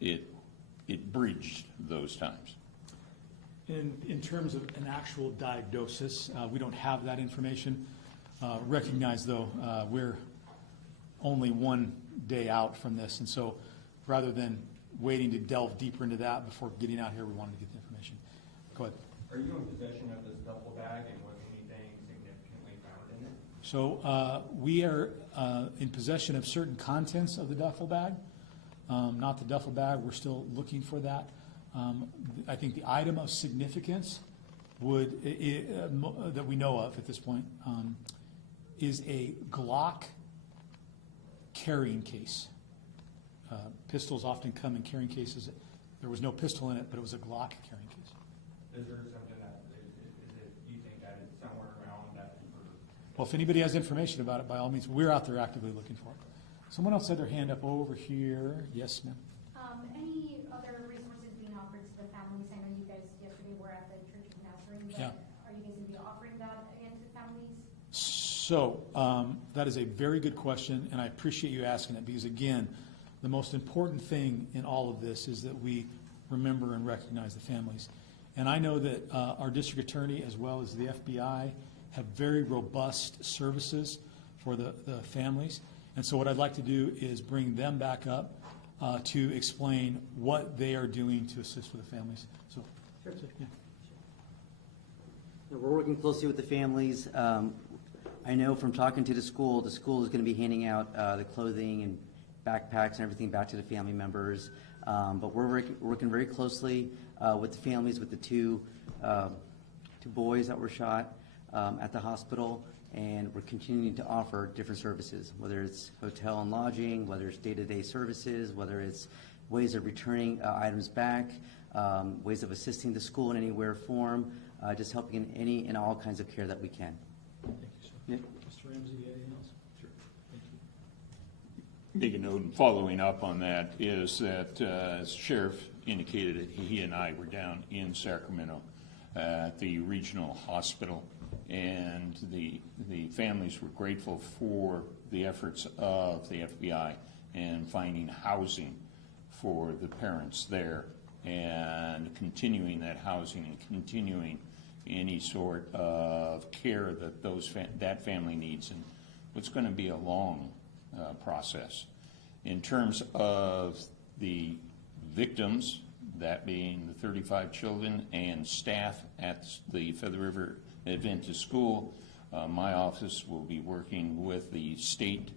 it bridged those times. In terms of an actual diagnosis, we don't have that information. Recognize, though, we're only one day out from this, and so rather than waiting to delve deeper into that before getting out here, we wanted to get the information. Go ahead. Are you in possession of this duffel bag, and was anything significantly found in it? So we are in possession of certain contents of the duffel bag, not the duffel bag. We're still looking for that. I think the item of significance that we know of at this point is a Glock carrying case. Pistols often come in carrying cases. There was no pistol in it, but it was a Glock carrying case. Is there something that you think that is somewhere Well, if anybody has information about it, by all means, we're out there actively looking for it. Someone else had their hand up over here. Yes, ma'am. Any other resources being offered to the families? I know you guys yesterday were at the Church of Nazarene, but Yeah. are you guys going to be offering that again to the families? So that is a very good question, and I appreciate you asking it because, again, the most important thing in all of this is that we remember and recognize the families. And I know that our district attorney as well as the FBI have very robust services for the families. And so what I'd like to do is bring them back up to explain what they are doing to assist with the families. So, yeah. We're working closely with the families. I know from talking to the school is going to be handing out the clothing and backpacks and everything back to the family members. But we're working very closely with the families, with the two boys that were shot at the hospital, and we're continuing to offer different services, whether it's hotel and lodging, whether it's day-to-day services, whether it's ways of returning items back, ways of assisting the school in any way or form, just helping in any and all kinds of care that we can. Thank you, sir. Yeah. Mr. Ramsey, anything else? Sure. Thank you. Make a note, and following up on that, is that as Sheriff indicated, that he and I were down in Sacramento at the regional hospital, and the families were grateful for the efforts of the FBI in finding housing for the parents there and continuing that housing and continuing any sort of care that that family needs, and what's going to be a long process. In terms of the victims, that being the 35 children and staff at the Feather River Adventist School, my office will be working with the state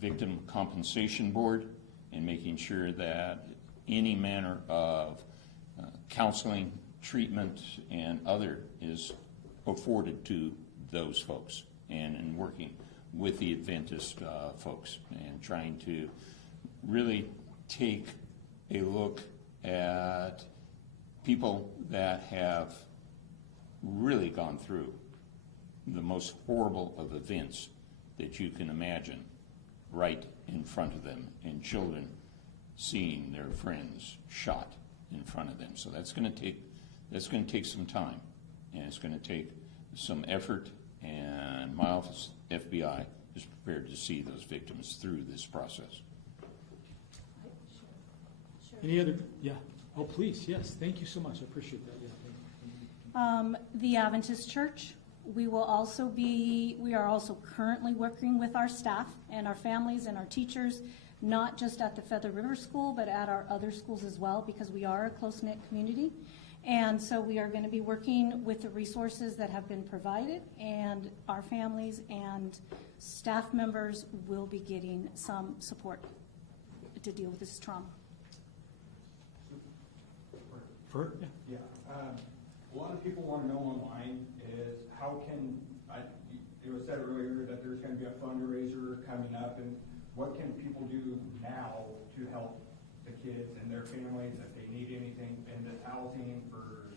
victim compensation board and making sure that any manner of counseling, treatment, and other is afforded to those folks, and working with the Adventist folks and trying to really take a look at people that have really gone through the most horrible of events that you can imagine right in front of them, and children seeing their friends shot in front of them. So that's going to take some time, and it's going to take some effort, and my office, FBI, is prepared to see those victims through this process. Any other? Yeah. Oh, please. Yes. Thank you so much. I appreciate that. Yeah. Thank you. The Adventist Church, we are also currently working with our staff and our families and our teachers, not just at the Feather River School, but at our other schools as well, because we are a close-knit community. And so we are going to be working with the resources that have been provided, and our families and staff members will be getting some support to deal with this trauma. Fert? Yeah. Yeah. A lot of people want to know online is how can, it was said earlier that there's going to be a fundraiser coming up, and what can people do now to help the kids and their families if they need anything in this housing for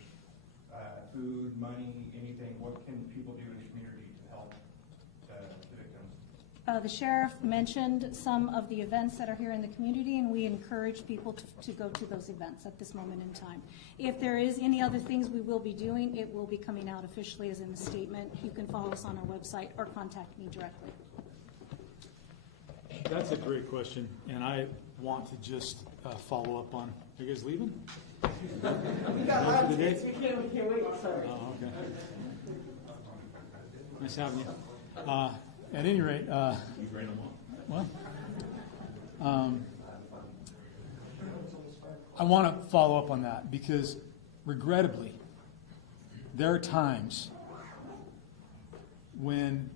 food, money, anything? What can people do in the community to help the victims? The sheriff mentioned some of the events that are here in the community, and we encourage people to go to those events at this moment in time. If there is any other things we will be doing, it will be coming out officially as in the statement. You can follow us on our website or contact me directly. That's a great question, and I want to just follow up on. Are you guys leaving? We got lots of dates. We can't wait. Sorry. Oh, okay. Nice having you. At any rate, well, I want to follow up on that because, regrettably, there are times when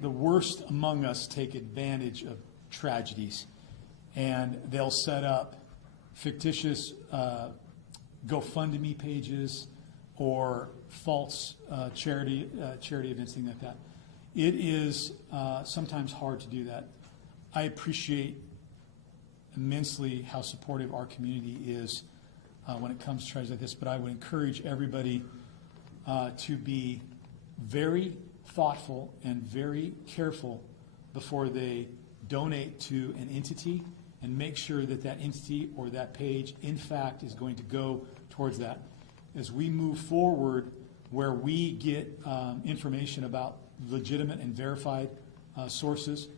the worst among us take advantage of tragedies, and they'll set up fictitious GoFundMe pages or false charity events, things like that. It is sometimes hard to do that. I appreciate immensely how supportive our community is when it comes to tragedies like this, but I would encourage everybody to be very thoughtful and very careful before they donate to an entity, and make sure that that entity or that page, in fact, is going to go towards that. As we move forward, where we get information about legitimate and verified sources,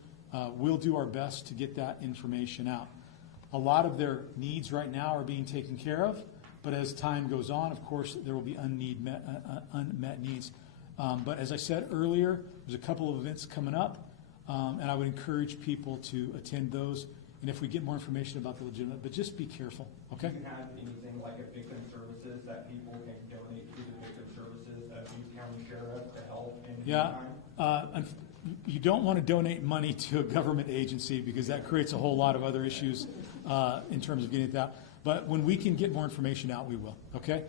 we'll do our best to get that information out. A lot of their needs right now are being taken care of, but as time goes on, of course, there will be unmet needs. But as I said earlier, there's a couple of events coming up, and I would encourage people to attend those. And if we get more information about the legitimate, but just be careful, okay? Do you have anything like a victim services that people can donate to the victim services of Butte County Sheriff to help in the meantime? You don't want to donate money to a government agency because that creates a whole lot of other issues in terms of getting it out. But when we can get more information out, we will, okay?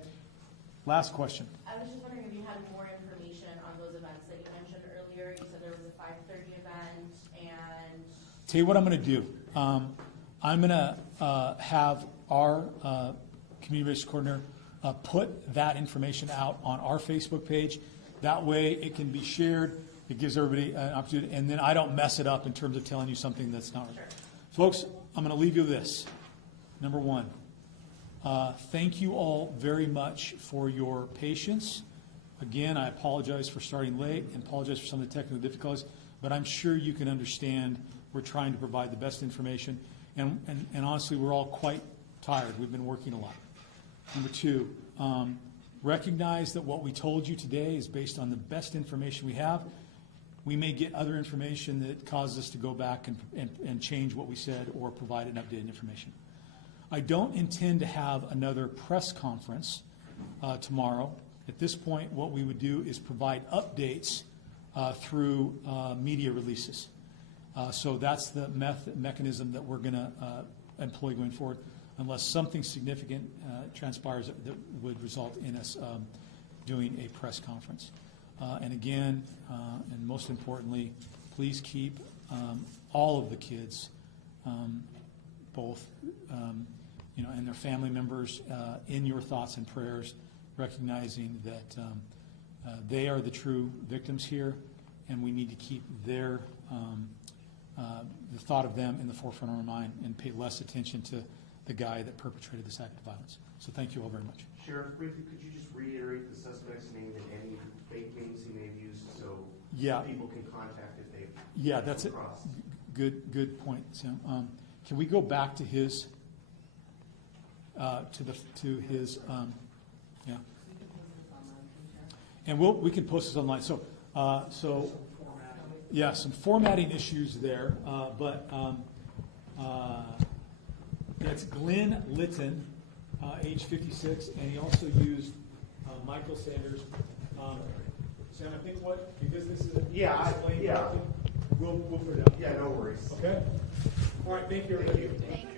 Last question. I was just wondering if you had more information on those events that you mentioned earlier. You said there was a 5:30 event and... Tell you what I'm going to do. I'm going to have our community relations coordinator put that information out on our Facebook page. That way it can be shared. It gives everybody an opportunity, and then I don't mess it up in terms of telling you something that's not right. Sure. Folks, I'm going to leave you with this. Number one, thank you all very much for your patience. Again, I apologize for starting late and apologize for some of the technical difficulties, but I'm sure you can understand we're trying to provide the best information. And honestly, we're all quite tired. We've been working a lot. Number two, recognize that what we told you today is based on the best information we have. We may get other information that causes us to go back and change what we said or provide an updated information. I don't intend to have another press conference tomorrow. At this point, what we would do is provide updates through media releases. So that's the mechanism that we're going to employ going forward, unless something significant transpires that would result in us doing a press conference. And again, and most importantly, please keep all of the kids, both and their family members, in your thoughts and prayers, recognizing that they are the true victims here, and we need to keep their the thought of them in the forefront of our mind and pay less attention to the guy that perpetrated this act of violence. So thank you all very much. Sheriff, briefly, could you just reiterate the suspect's name and any fake names he may have used so people can contact if they've that's it. crossed? Good point, Sam. Can we go back to his to his and we can post this online. So some formatting issues there, but that's Glen Litton, age 56, and he also used Michael Sanders. Sam, I think because this is we'll put it out. Yeah, no worries. Okay. All right. Thank you, everybody. Thank you.